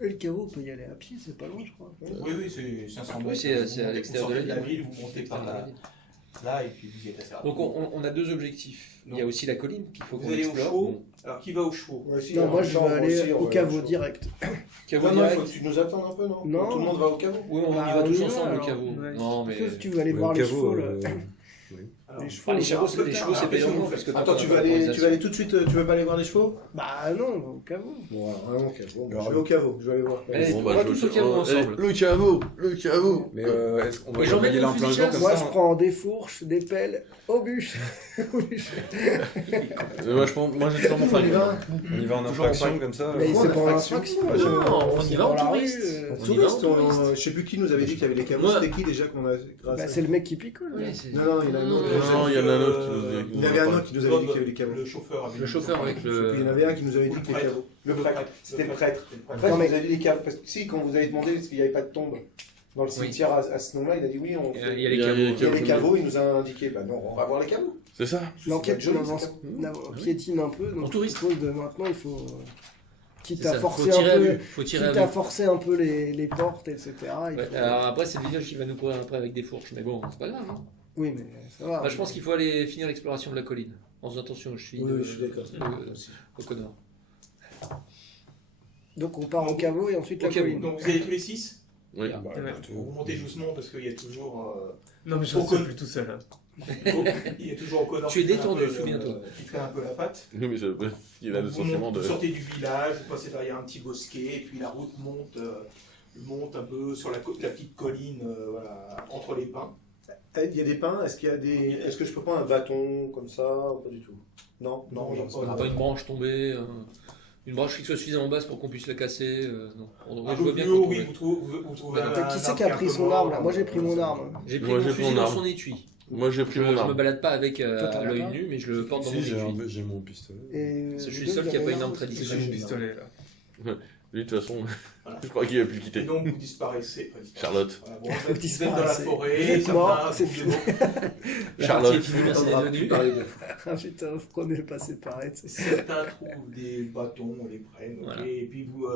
Et le caveau, on peut y aller à pied, c'est pas loin, je crois. Oui, c'est 500 mètres. Oui, c'est à l'extérieur de la Vous ville. vous montez par là et puis vous y êtes assez Donc rapidement. on a deux objectifs. Il y a aussi la colline qu'il faut Vous qu'on allez au explore. chevaux. Alors qui va au chevaux? Non, moi je vais aller au caveau direct. Caveau Non, il direct. faut que tu nous attends un peu, non? Non. Tout le monde va au caveau. Oui, on y Ah, va tous oui, ensemble alors. au caveau. Ouais. Non, mais. Sauf si tu veux aller voir les chevaux, là. Alors, Les chevaux, Ah, les chevaux, on verra les plus chevaux, tard. c'est payant. Parce que Attends, tu vas aller tout de suite, tu veux pas aller voir les chevaux? Bah non, on va au caveau. Bon, alors, vraiment au caveau. Je vais au caveau, je vais aller voir. Allez, Bon, on bah, va je tous veux- au caveau oh, ensemble. Le caveau. Mais est-ce qu'on va Mais y j'en envoyer mets là en le plein fusil jour chasse. comme Moi ça? je prends des fourches, des pelles, aux bûches. Moi j'ai toujours mon flingue. On y va en infraction comme ça? Mais Pourquoi c'est on pour a l'infraction. Non, on y va en touriste. Touriste, je sais plus qui nous avait dit qu'il y avait les caveaux. Moi- C'était qui déjà qu'on a grâce Bah à... c'est le mec qui picole. Oui, là. c'est- Non, non, il y en a un autre. Non, il y en a un autre qui nous dit. Il y avait un autre qui nous avait dit qu'il y avait les caveaux. Le chauffeur avait Le chauffeur avec Puis il y en le. avait un qui nous avait dit Le que les prêtre. caveaux. Le prêtre. C'était le prêtre. Le Non, prêtre mais- nous a dit les caveaux. Parce que si, quand vous avez demandé, parce qu'il n'y avait pas de tombe dans le cimetière à ce nom-là, il a dit oui, on fait... Il y a les Il y a caveaux. Il y a les caveaux, il nous a indiqué. Bah non, on va voir les caveaux. C'est ça. L'enquête joli, piétine un peu, donc En touriste. je suppose de maintenant il faut... Quitte C'est à ça, forcer faut tirer un à peu... vue. Faut tirer à Quitte à vue. forcer un peu les portes, etc. il Ouais, faut- alors après, c'est le village qui va nous courir après avec des fourches. Mais bon, c'est pas grave. Hein. Oui, mais ça va. Bah, je pense qu'il faut aller finir l'exploration de la colline. En faisant attention, je suis, Oui, je suis d'accord. au Connor. Donc on part au caveau et ensuite la Au caveau. colline. Donc vous allez tous les 6? Oui. Bah, Ouais. Vous montez doucement parce qu'il y a toujours... Non, mais je Au reste con- plus tout seul. Hein. il y a toujours O'Connor Tu es qui traîne détendu, un peu le- souviens-toi. Qui traîne un peu la patte. Oui, mais il a le Vous sentiment de. sortez du village, vous passez derrière un petit bosquet, et puis la route monte un peu sur la petite colline voilà, entre les pins. Il y a des pins, est-ce qu'il y a des... Est-ce que je peux prendre un bâton comme ça ou pas du tout? Non, Non, il y a On n'a pas une branche tombée, une branche qui soit suffisamment basse pour qu'on puisse la casser. Non. Un Je vois peu bien plus qu'on haut, tombe. oui, vous trouvez un Qui c'est arbre qui a est un pris peu son mort, arme là? Moi j'ai pris mon arme. J'ai pris Moi, mon j'ai pris fusil mon dans arme. son étui. Moi j'ai Je pris mon me arme. balade pas avec Toi, t'en à as l'œil pas nu, mais je le porte dans mon Si, étui. j'ai mon pistolet. Et Je suis vous le seul deux, qui a vous pas avez une arme aussi. traditionnelle. J'ai mon pistolet là. Lui de toute façon, Voilà. je crois qu'il va plus Et quitter. donc vous disparaissez. Charlotte. Voilà, bon, Vous vous êtes dans la disparaissez. forêt, Vous êtes ça mort, va, c'est vous fini. La Charlotte. partie est finie, merci d'être venu. Ah putain, vous prenez pas séparés. Certains trouvent des bâtons, on les prennent, ok, Voilà. et puis vous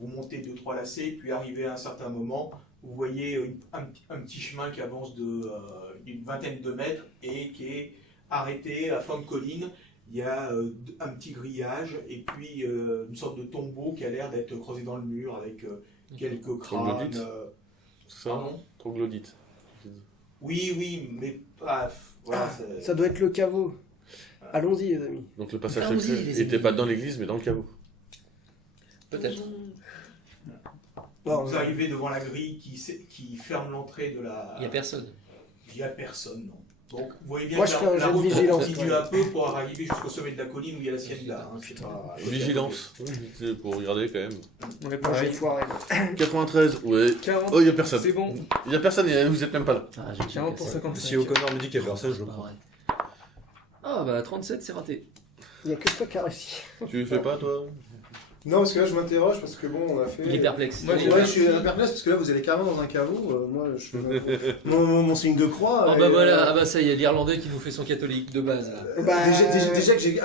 montez 2-3 lacets, puis arrivé à un certain moment, vous voyez un petit chemin qui avance d'une vingtaine de mètres et qui est arrêté à flanc de colline. Il y a un petit grillage et puis une sorte de tombeau qui a l'air d'être creusé dans le mur avec quelques crânes. Troglodyte. C'est ça? Pardon. Troglodyte. Oui, mais paf, voilà. Ça doit être le caveau. Allons-y les amis. Donc le passage Allons-y, secret les n'était amis. pas dans l'église mais dans le caveau. Peut-être. Bon, Vous arrivez devant la grille qui ferme l'entrée de la... Il n'y a personne. Il n'y a personne, non. Donc, vous voyez bien Moi, que je fais un la jet de route vigilance, continue ouais. un peu pour arriver jusqu'au sommet de la colline où il y a la Hacienda. Hein, c'est pas- Vigilance. C'est pour regarder quand même. On est moi j'ai pareil. foiré. 93, ouais. 40. Oh, il y a personne. C'est bon. Il y a personne et vous êtes même pas là. Ah, j'ai 40 pour 55. Si O'Connor me dit qu'il y a personne, je le prends. Ah bah 37 c'est raté. Il y a que toi qui a réussi. Tu le fais pas toi? Non, parce que là je m'interroge parce que bon, on a fait... Il est perplexe. Moi, Ouais, je suis perplexe parce que là vous allez carrément dans un caveau. Moi je fais mon signe de croix. Ah et, bah voilà, ah bah ça y est, l'Irlandais qui nous fait son catholique de base. Là. Bah, Déjà que j'ai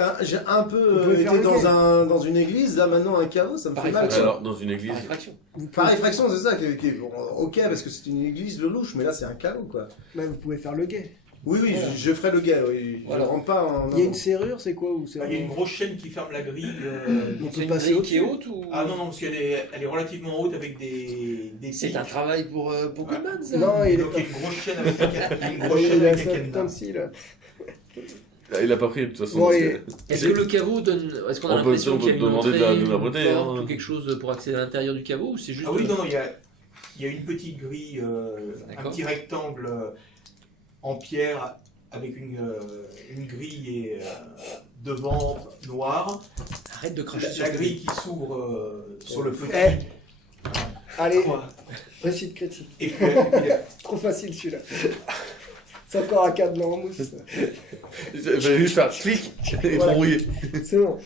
un Vous peu pouvez faire été le gay. dans une église, là maintenant un caveau, ça me Par fait mal. effraction. Alors dans une église. Par effraction. Par effraction, c'est ça. Bon, ok, parce que c'est une église de louche, mais là c'est un caveau quoi. Mais vous pouvez faire le guet. Oui, Voilà. je ferai le gars, oui. Voilà. Je rentre pas en... Il y a une serrure, c'est quoi ou c'est Il y a une grosse chaîne qui ferme la grille. On C'est peut une passer grille qui est au-dessus. haute ou... Ah non, parce qu'elle est relativement haute avec des C'est pics. un travail pour Goodman ça. Non, il est Donc il y a une grosse chaîne avec des il y a une grosse il chaîne a avec des ça putain de cadenas. scie là. Ah, il a pas pris de toute façon. Bon, parce et- que- Est-ce que le caveau donne... Est-ce qu'on a On peut- l'impression on peut qu'il y a une demander entrée, de la une beauté, porte hein. ou quelque chose pour accéder à l'intérieur du caveau ou c'est juste... Ah oui, non, il y a une petite grille, un D'accord. petit rectangle en pierre avec une grille et devant noir, Arrête de cracher sur la le grille qui s'ouvre sur le petit. Allez, Quoi. récite critique. Et puis, Trop facile celui-là. C'est encore un cadenas en mousse. J'allais juste faire clic et Voilà. t'embrouiller. C'est bon.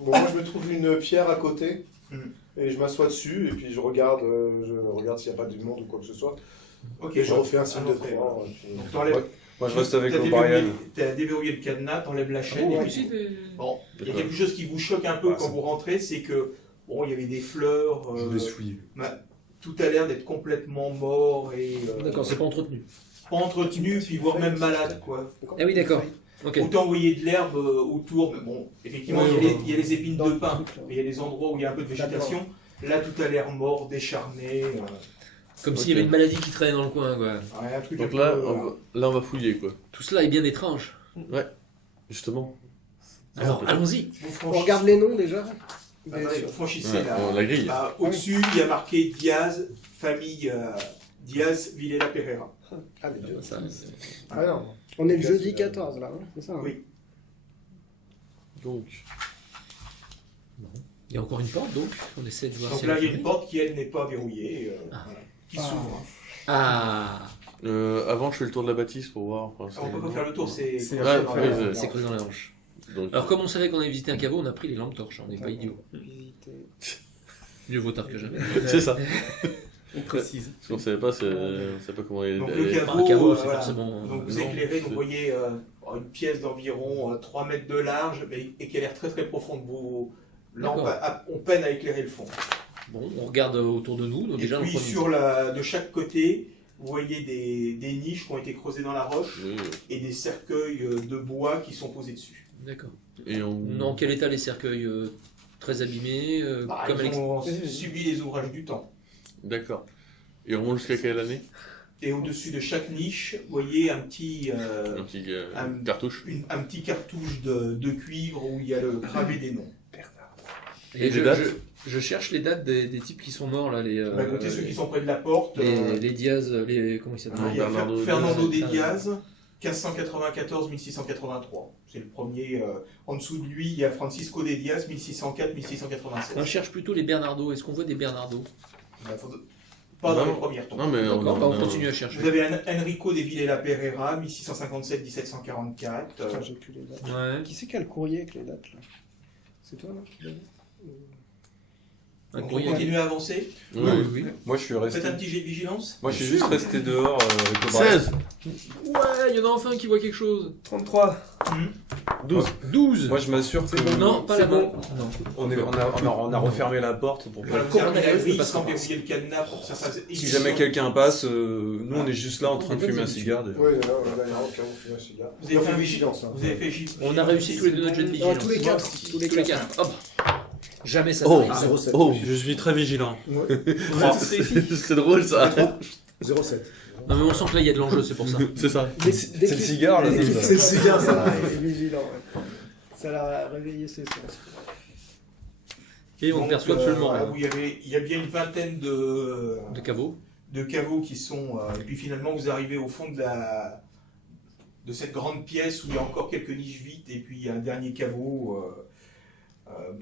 Bon, moi, je me trouve une pierre à côté. Hmm. Et je m'assois dessus, et puis je regarde s'il n'y a pas du monde ou quoi que ce soit. ok, Et je refais un signe de l'entrée, croix. ouais. et puis- Donc t'enlèves. Moi, je reste avec t'as O'Brien. T'as déverrouillé le cadenas, t'enlèves la chaîne. Oh, et ouais, puis- si, mais- Bon, il y a D'accord. quelque chose qui vous choque un peu Ah, quand ça- vous rentrez, c'est que bon, il y avait des fleurs. Je les suis. Tout a l'air d'être complètement mort et D'accord, c'est pas entretenu. pas entretenu, puis voire même malade, quoi. Ah oui, d'accord. Ok. Autant envoyer de l'herbe autour, mais bon, effectivement, Oui, il y a les épines Dans de le pin, truc, là. mais il y a des endroits où il y a un peu de végétation. Là, tout a l'air mort, décharné. Comme Ok. s'il y avait une maladie qui traînait dans le coin, quoi. Un truc Donc un là, peu, on va fouiller, quoi. Tout cela est bien étrange. Justement. Alors, allons-y. vous On franchissez, regarde les noms déjà. attendez, vous franchissez Ouais, on la grille. au-dessus, il y a marqué Diaz, famille Diaz Villela Pereira. Ah, mais Dieu. Ça, Ah non. On est le jeudi 14 là, hein, c'est ça hein. Oui. Donc, il y a encore une porte, donc on essaie de voir Donc si là, elle il y a est une porte qui, elle, n'est pas verrouillée, voilà, qui Ah. s'ouvre. Ah, avant, je fais le tour de la bâtisse pour voir. Enfin, On peut pas faire le tour, c'est... C'est- Ouais, Ouais, ouais, c'est creusé dans la hanche. Donc, Alors, comme on savait qu'on avait visité un caveau, on a pris les lampes torches, on n'est pas idiots. Visiter. Mieux vaut tard que jamais. c'est ça. On précise. Parce qu'on savait pas, on savait pas comment Donc elle le est. Enfin, un caveau, c'est voilà. forcément. Donc vous non, éclairez, donc c'est- vous voyez une pièce d'environ 3 mètres de large et qui a l'air très très profonde. Vos lampes D'accord. ont peine à éclairer le fond. Bon, on regarde autour de nous, donc Et déjà on puis prend de chaque côté, vous voyez des niches qui ont été creusées dans la roche Oui, et des cercueils de bois qui sont posés dessus. D'accord. et on. Dans quel état les cercueils très abîmés Bah, comme ils ont Oui. subi les ouvrages du temps. D'accord. Et on monte jusqu'à quelle année Et au-dessus de chaque niche, vous voyez un petit Un petit un- cartouche. un petit cartouche de cuivre où il y a le gravé des noms. Et les dates je cherche les dates des types qui sont morts là, les. Bah, écoutez, ceux qui sont près de la porte. les Diaz, les comment ils s'appellent Non, Il y a Bernardo Fernando Diaz. de Diaz, 1594-1683. C'est le premier. En dessous de lui, il y a Francisco de Diaz, 1604-1687. On cherche plutôt les Bernardo. Est-ce qu'on voit des Bernardo Pas dans Non. les premières tombes. Non, mais D'accord, bah, on a- continue à chercher. Vous avez Enrico de Villela Pereira, 1657-1744. Putain, j'ai plus les dates. Ouais. Qui c'est qui a le courrier avec les dates là? C'est toi là qui l'as dit Un Donc, on courrier. continue à avancer. Oui, Oui, oui. Moi, je suis Faites resté. un petit jet de vigilance. Moi, je suis juste resté dehors avec O'Brien. 16 Ouais, il y en a enfin qui voit quelque chose. 33. 12 12. Moi, je m'assure que. Non, pas C'est là-bas. bon. Non. On a refermé la porte pour Voilà, pas. vous fermez la coronavirus grille ne passe sans pas. verrouiller le cadenas pour que ça fasse. Si jamais quelqu'un passe, nous, on est juste là en train de fumer un cigare. déjà. Oui, là, il y a aucun fume un cigare. Vous avez fait un vigilance. Vous avez fait On a réussi tous les deux notre jet de vigilance. tous les quatre. Tous les quatre. quatre. Hop. Jamais ça Oh. n'arrive. 07. Oh Je suis très vigilant. C'est drôle ça 07. Non mais on sent que là il y a de l'enjeu, c'est pour ça. C'est ça. C'est le cigare, là. C'est le cigare, ça. Il est vigilant. Ouais. Ça l'a réveillé ses sens. Et on Donc, perçoit absolument voilà, rien. où il y a bien une vingtaine De caveau. de caveaux qui sont. Et puis finalement, vous arrivez au fond de cette grande pièce où il y a encore quelques niches vides et puis il y a un dernier caveau.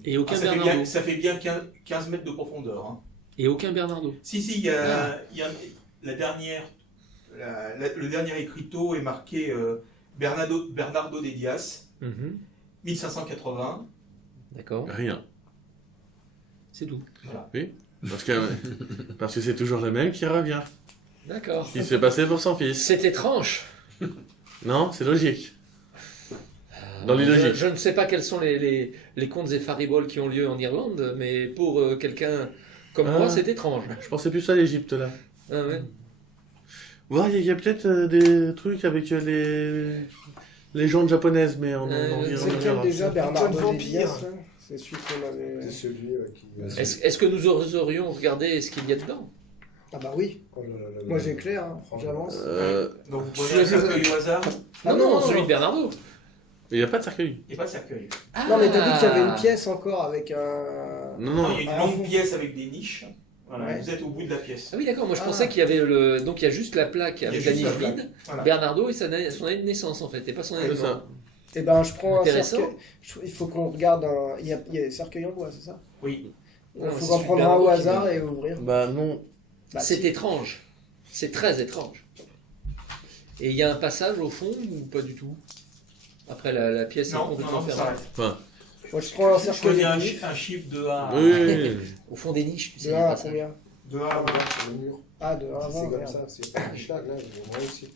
Et aucun ça, fait Bernardo. bien, ça fait bien 15 mètres de profondeur. Hein. Et aucun Bernardo. Si, il y a la dernière. Le dernier écriteau est marqué Bernardo de Diaz, 1580. D'accord. Rien. C'est tout. Parce que c'est toujours le même qui revient. D'accord. Il se fait passer pour son fils. C'est étrange. Non, c'est logique. Dans l'illogique. Je ne sais pas quels sont les contes et fariboles qui ont lieu en Irlande, mais pour quelqu'un comme Ah. moi, c'est étrange. Je pensais plus à l'Égypte là. Ah ouais. Ouais, il y a peut-être des trucs avec les légendes japonaises, mais on C'est C'est lequel verra. déjà Bernardo Putain de de vampire. Diaz là C'est celui qu'on avait. C'est celui qui. Est-ce que nous aurions regardé ce qu'il y a dedans? Ah bah oui. Oh là là là là. Moi j'éclaire, hein. J'avance. Donc vous prenez un cercueil au hasard. Ah Non, celui de Bernardo. Il n'y a pas de cercueil. Il n'y a pas de cercueil. Non mais t'as dit qu'il y avait une pièce encore avec un. Non, Non, non. il y a Ah, une longue fond. pièce avec des niches. Voilà, Ouais. vous êtes au bout de la pièce. Ah oui, d'accord. Moi, je Ah. pensais qu'il y avait le. Donc, il y a juste la plaque Il y a avec la juste niche la plaque. vide. Voilà. Bernardo et son année de naissance, en fait, et pas son année de C'est ça. mort. Eh ben, je prends un Intéressant. cercueil. Il faut qu'on regarde un. Il y a des cercueils en bois, c'est ça? Oui. Il Non, faut c'est en prendre super un au beau qui hasard me- et ouvrir. Bah non. Bah, C'est si. étrange. C'est très étrange. Et il y a un passage au fond ou pas du tout? Après la pièce est Non, complètement ça fermée. s'arrête. Moi, je prends un Je cercueil. connais un, de un chiffre de 1 à, Oui, oui, oui. Au fond des niches, tu sais. De il y a 1 un à passage. combien? De là, voilà, sur le mur. Ah, de 1 à Si 20. c'est comme merde. ça, c'est pas un schlag, là, ils vont aussi.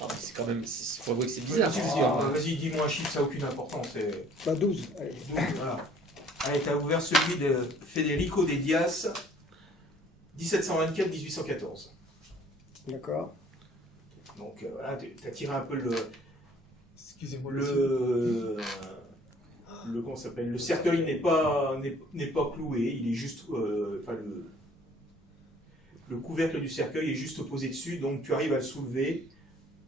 Ah, mais c'est quand même. Faut avouer que c'est Vas-y, bizarre. vas-y, dis-moi un chiffre, ça n'a aucune importance. C'est Bah, 12. Allez. 12, voilà. Allez, t'as ouvert celui de Federico de Dias, 1724-1814. D'accord. Donc voilà, t'as tiré un peu le. Excusez-moi. Comment ça s'appelle? Le cercueil n'est pas cloué, il est juste. Enfin, le couvercle du cercueil est juste posé dessus, donc tu arrives à le soulever.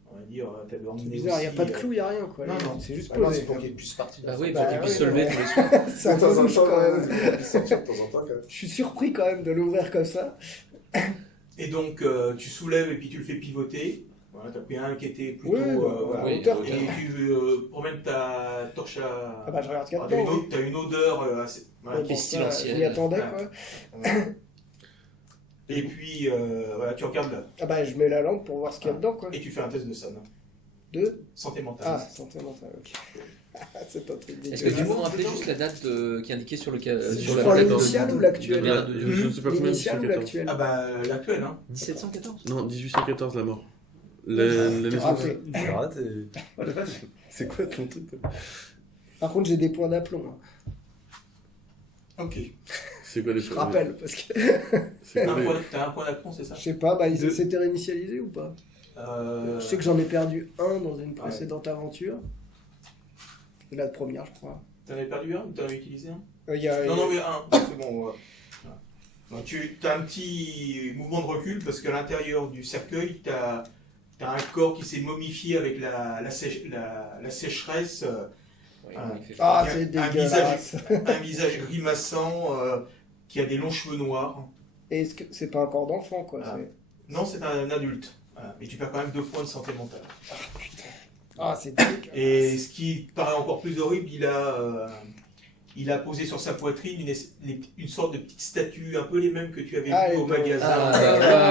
On va dire, t'avais C'est emmené bizarre, il n'y a aussi, pas de clou, il n'y a rien quoi. non, non. C'est juste Bah non, posé. c'est pour qu'il puisse partir. Bah oui, Bah pour qu'il puisse oui, se lever ouais. tous les soirs. C'est un De peu temps en louche, temps, quand même. il puisse sortir de temps en temps, quand même. Je suis surpris quand même de l'ouvrir comme ça. Et donc tu soulèves et puis tu le fais pivoter. Voilà, t'as pris un qui était plutôt. Oui, voilà. oui, hauteur. oui. Et tu promènes ta torche à. Ah bah, je regarde ce qu'il y a Ah, t'as dedans. t'as une odeur assez. voilà, Ouais, bon, pestilentielle. ça, je m'y attendais Ouais. quoi. Et puis voilà, tu regardes là. Ah bah, je mets la lampe pour voir ce qu'il y a dedans quoi. Et tu fais un test de SAN. Deux. Santé mentale. Ah, santé mentale, ok. C'est un truc Est-ce que tu dégueulasse. peux me rappeler juste la date qui est indiquée sur le Je sur la prends plaque l'initiale ou l'actuelle? Je ne sais pas combien. L'initiale ou 1814. l'actuelle? Ah bah l'actuel, hein. 1714. Non, 1814 la mort. La J'ai naissance. raté. J'ai raté. Oh la vache. C'est quoi ton truc toi? Par contre, j'ai des points d'aplomb. Hein. Ok. C'est quoi les Je rappelle parce que C'est T'as quoi les- un point d'aplomb, c'est ça? je sais pas, bah ils Deux. s'étaient réinitialisés ou pas? Je sais que j'en ai perdu un dans une précédente aventure. C'est la première, je crois. T'en avais perdu un ou t'en avais utilisé un? Il y a, Non, non, mais un, c'est bon. Voilà. Donc, tu as un petit mouvement de recul parce qu'à l'intérieur du cercueil, tu as un corps qui s'est momifié avec la sécheresse, Ah, un c'est visage- dégueulasse. un visage grimaçant qui a des longs cheveux noirs. Et est-ce que c'est pas un corps d'enfant quoi? Ah. c'est- Non, c'est un adulte. Voilà. Mais tu perds quand même 2 points de santé mentale. Ah, c'est dégueulasse. Et ce qui paraît encore plus horrible, il a posé sur sa poitrine une sorte de petite statue, un peu les mêmes que tu avais Ah, vues les au deux. magasin. Ah,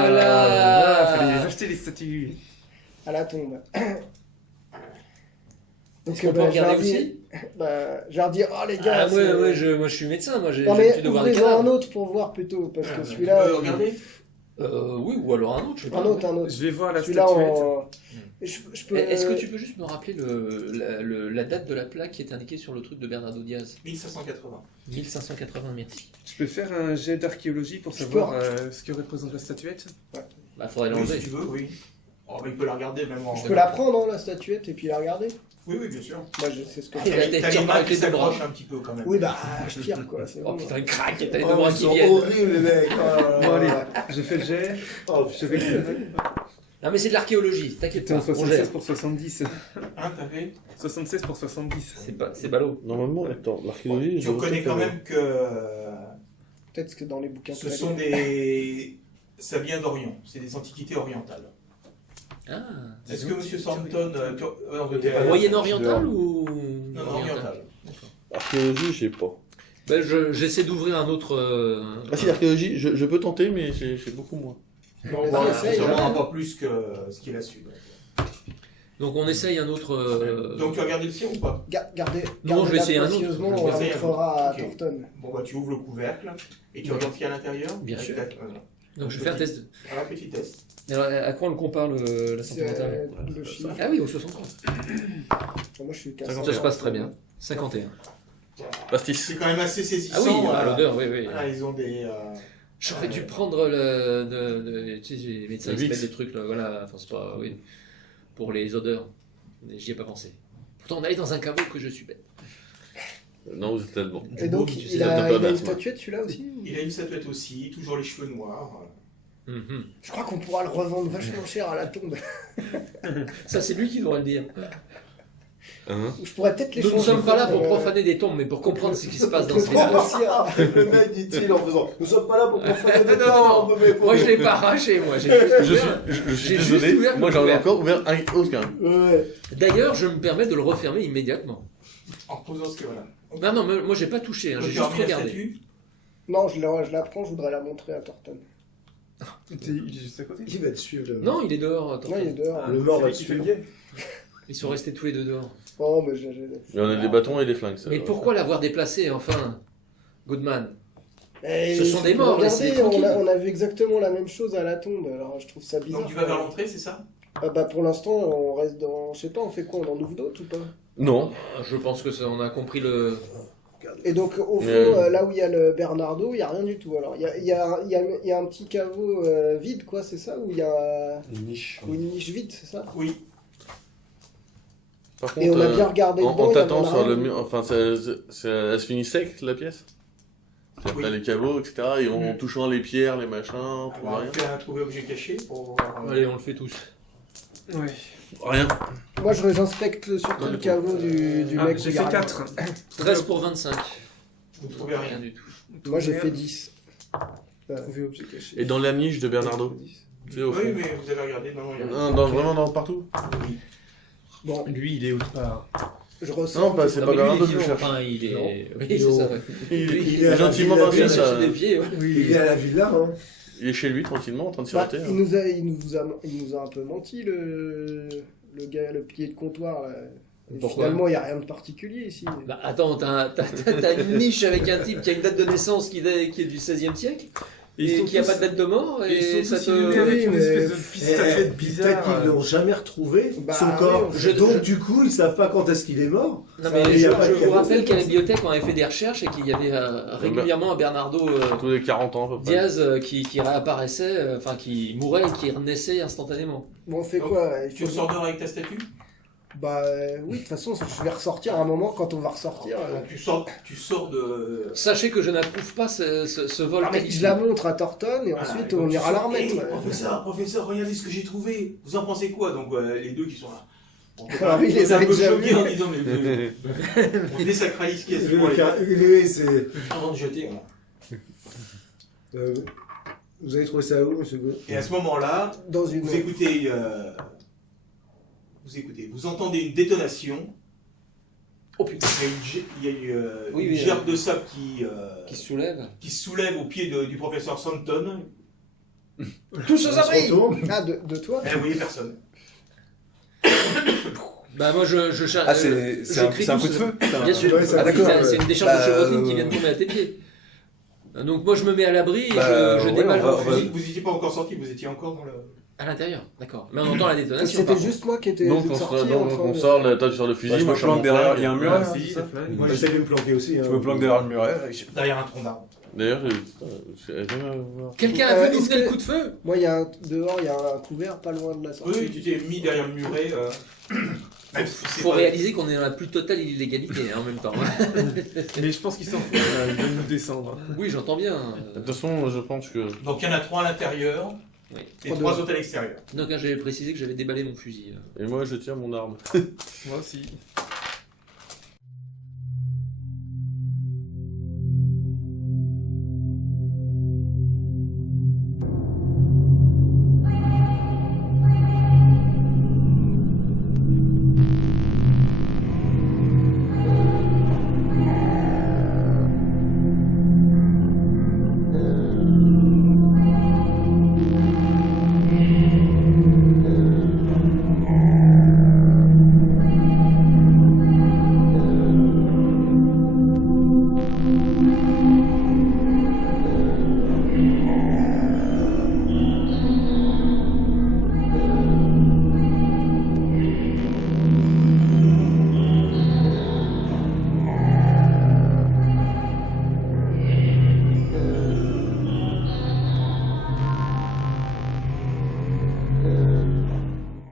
voilà. Fallait acheter les statues. À la tombe. Donc, Est-ce qu'on peut je regarder leur dis- aussi? Je leur dis, oh les gars, Ah c'est- ouais, moi je suis médecin, moi j'ai Non l'habitude mais de voir des ouvrez-en un cadavres. autre pour voir plutôt, parce que Tu celui-là... peux regarder? Oui, ou alors un autre, je sais pas. Un autre. Je vais voir la Celui-là, statuette. je peux... Est-ce que tu peux juste me rappeler la date de la plaque qui est indiquée sur le truc de Bernardo Diaz? 1580. 1580, merci. Je peux faire un jet d'archéologie pour Je savoir peux- ce que représente la statuette. Bah faudrait Oui, si l'enlever. tu veux, oui. Oh, mais il peut la regarder même en... Je peux la prendre, hein, la statuette, et puis la regarder? Oui, oui, bien sûr. Moi, c'est ce que Et je la fais. tête T'as tire les pas mains avec qui les deux bras. s'accrochent un petit peu quand même. Oui, bah, je tire, quoi. C'est Oh bon. putain, crac, t'as les deux Oh, bras ils qui sont viennent. horribles, les mecs. Oh là Bon là. allez, je fais le jet. Oh, Je vais Non mais c'est de l'archéologie, t'inquiète C'était un pas, on 76 gère. pour 70. Hein, t'as fait 76 pour 70. C'est ballot. Normalement, attends, l'archéologie. Tu reconnais quand même que Peut-être que dans les bouquins... ce sont des... Ça vient d'Orient, c'est des antiquités orientales. Ah. Est-ce que Monsieur Thornton... non, de Moyen-oriental ou Non, non, oriental. Archéologie, je sais pas. Ben, j'essaie d'ouvrir un autre. Ah si, archéologie, je peux tenter, mais j'ai beaucoup moins. Bon, vas-y, Voilà, essaye, sûrement hein. pas plus que ce qu'il a su. Donc on essaye un autre. Donc tu as regardé le sien ou pas? Gardez, Non, je vais gardez-la essayer un autre. précieusement, Je on vais la essayer un montrera à autre. Ok. Thornton. Bon bah tu ouvres le couvercle et tu regardes ce qu'il y a à l'intérieur. Bien sûr. Voilà. Donc je vais faire un test. Un petit test. Alors, à quoi on le compare la santé C'est mentale le chiffre. Ah oui, au 63. Moi, je suis qu'à Ça se passe très bien. 51. Pastis. C'est quand même assez saisissant. Ah oui, voilà. l'odeur, oui, oui. Voilà, ils ont des... J'aurais dû prendre tu sais, les médecins Le ils se Vicks. mettent des trucs là, voilà, enfin c'est pas, oui, pour les odeurs. Mais j'y ai pas pensé. Pourtant on allait dans un caveau que je suis bête. Non, vous êtes tellement. Et donc, Tu sais, il ça a, tape il a pas une mal, moi. statuette, celui-là aussi? Il a une statuette aussi, toujours les cheveux noirs. Mhm. Je crois qu'on pourra le revendre vachement cher à la tombe. Ça c'est lui qui devra le dire. Hein Je pourrais peut-être les Nous ne changer. sommes pas là pour profaner des tombes, mais pour comprendre ce qui se passe dans ce village. Le mec dit-il en faisant « Nous sommes pas là pour profaner des Non, non, tombes, mais pour... Moi, je l'ai pas arraché, moi. J'ai Je suis J'ai juste désolé, ouvert moi le j'en ai couvert. encore ouvert aucun. Ouais. D'ailleurs, je me permets de le refermer immédiatement. En posant ce que voilà. Non, non, mais moi, j'ai pas touché, hein, Donc, j'ai tu juste remis la regardé. statue. Non, je la prends, je voudrais la montrer à Thornton. Il est juste à côté. Qui va te suivre là Non, il est dehors. Attends. Non, il est dehors. Le mort C'est va lui te qui fait le suivre. guet. Ils sont restés tous les deux dehors. Oh, mais Et on a des bâtons et des flingues. Ça Mais va. pourquoi l'avoir déplacé, enfin, Goodman? Eh, Ce sont des morts, regardez, laissez-les tranquilles. on a vu exactement la même chose à la tombe, alors je trouve ça bizarre. Donc tu vas vers l'entrée, c'est ça? Ah bah pour l'instant, on reste dans... Je sais pas, on fait quoi? On en ouvre d'autres ou pas? Non. Je pense que ça, on a compris le. Et donc au fond, Mais- là où il y a le Bernardo, il y a rien du tout. Alors il y a un petit caveau vide, quoi, c'est ça? Ou il y a Une niche. ou une niche vide, c'est ça? Oui. Par Et on a bien euh, regardé en, dedans. en il y avait tâtant sur rien. le mur, enfin, elle se finit sec la pièce. C'est-à-dire Oui. t'as les caveaux, etc. Et en Mhm. touchant les pierres, les machins, on trouve Alors, rien. on fait un trouver objet caché pour voir. Allez, on le fait tous. Ouais. Rien. Moi j'inspecte surtout Ouais, le caveau du Ah, mec. j'ai où il y a fait rien. 4. 13 pour 25. Vous trouvez Rien rien. du tout. Moi j'ai fait 10. Trouver objet caché. Et dans la niche de Bernardo. Tu sais, au fond. Oui, mais vous avez regardé, non, il y a rien. Non, vraiment dans partout. Oui. Bon, Lui, il est autre part. je ressens. Non, bah c'est Non, pas mais lui, Bernardo il est que je vivant, cherche. enfin, il est. Non. Oui, Il est c'est au- ça, ouais. Il est à est la gentiment villa dans Lui, il le est ciel. sur des pieds, ouais. Il est à la villa, hein. Il est chez lui tranquillement en train de Bah, siroter. il nous a un peu menti, le gars, le pied de comptoir. Là. Et Pourquoi finalement, il n'y a rien de particulier ici. Bah attends, t'as une niche avec un type qui a une date de naissance qui est du 16e siècle et qui a pas de date de mort et ça te. avec une mais- espèce de statuette bizarre. Peut-être qu'ils l'ont jamais retrouvé, Bah, son oui, corps. je- Donc je- du coup, ils savent pas quand est-ce qu'il est mort. Non Ça, mais il y je a pas de vous caveau. rappelle qu'à la bibliothèque on avait fait des recherches et qu'il y avait régulièrement un Bernardo Tous les 40 ans à peu près. Diaz qui réapparaissait, enfin qui mourait et qui renaissait instantanément. Bon, on fait Donc, quoi? Il Tu faut... ressors dehors avec ta statue? Bah oui, de toute façon, je vais ressortir à un moment quand on va ressortir. Donc tu sors de. Sachez que je n'approuve pas ce vol. Ah, mais qualifié. je la montre à Thornton et Voilà, ensuite et donc on tu ira la sors, remettre. Hey, professeur, regardez ce que j'ai trouvé. Vous en pensez quoi? Donc les deux qui sont là. On peut Ah oui, pas- les on est un avait peu déjà choqués vus. en disant mais on désacralise quasiment Lui, c'est. avant de jeter. Voilà. Vous avez trouvé ça où, monsieur Go? Et à ce moment-là, Dans une. vous écoutez, vous entendez une détonation. Oh putain, Il y a une Oui, une oui, gerbe de sable qui se soulève. qui se soulève au pied du professeur Santon. Tous aux On se abris. retourne. Ah, de toi? Et vous voyez personne. Bah moi je charge. Ah, c'est un coup de feu Bien sûr. Ouais, ça- Ah, d'accord, c'est une décharge de Bah, chevrotine qui vient de tomber à tes pieds. Donc moi je me mets à l'abri et Bah, je ouais, déballe on va- mon on va- fusil. Vous n'étiez pas encore sorti, vous étiez encore dans le. À l'intérieur, d'accord. Mais on entend la détonation. C'était par contre. juste moi qui étais Donc on, sorti donc, en train on de- sort, la table sur le fusil, Bah, je moi me je suis en planque derrière, montagne. il y a un mur Ah, là. si, ça flingue. Moi, j'essaie de me planquer aussi. Je me planque derrière le muret. Derrière un tronc d'arbre. D'ailleurs, j'ai rien à voir. Quelqu'un a vu d'où est-ce venait le que- coup de feu? Moi, il y a dehors, il y a un couvert pas loin de la sortie. Oui, tu t'es mis derrière le muret. Même si c'est Faut pas- réaliser qu'on est dans la plus totale illégalité hein, en même temps. Mais je pense qu'il s'en fout, là, il va nous descendre. Oui, j'entends bien. De toute façon, je pense que. Donc il y en a 3 à l'intérieur Oui. et 3 autres à l'extérieur. Donc hein, j'avais précisé que j'avais déballé mon fusil. Et moi, je tiens mon arme. Moi aussi.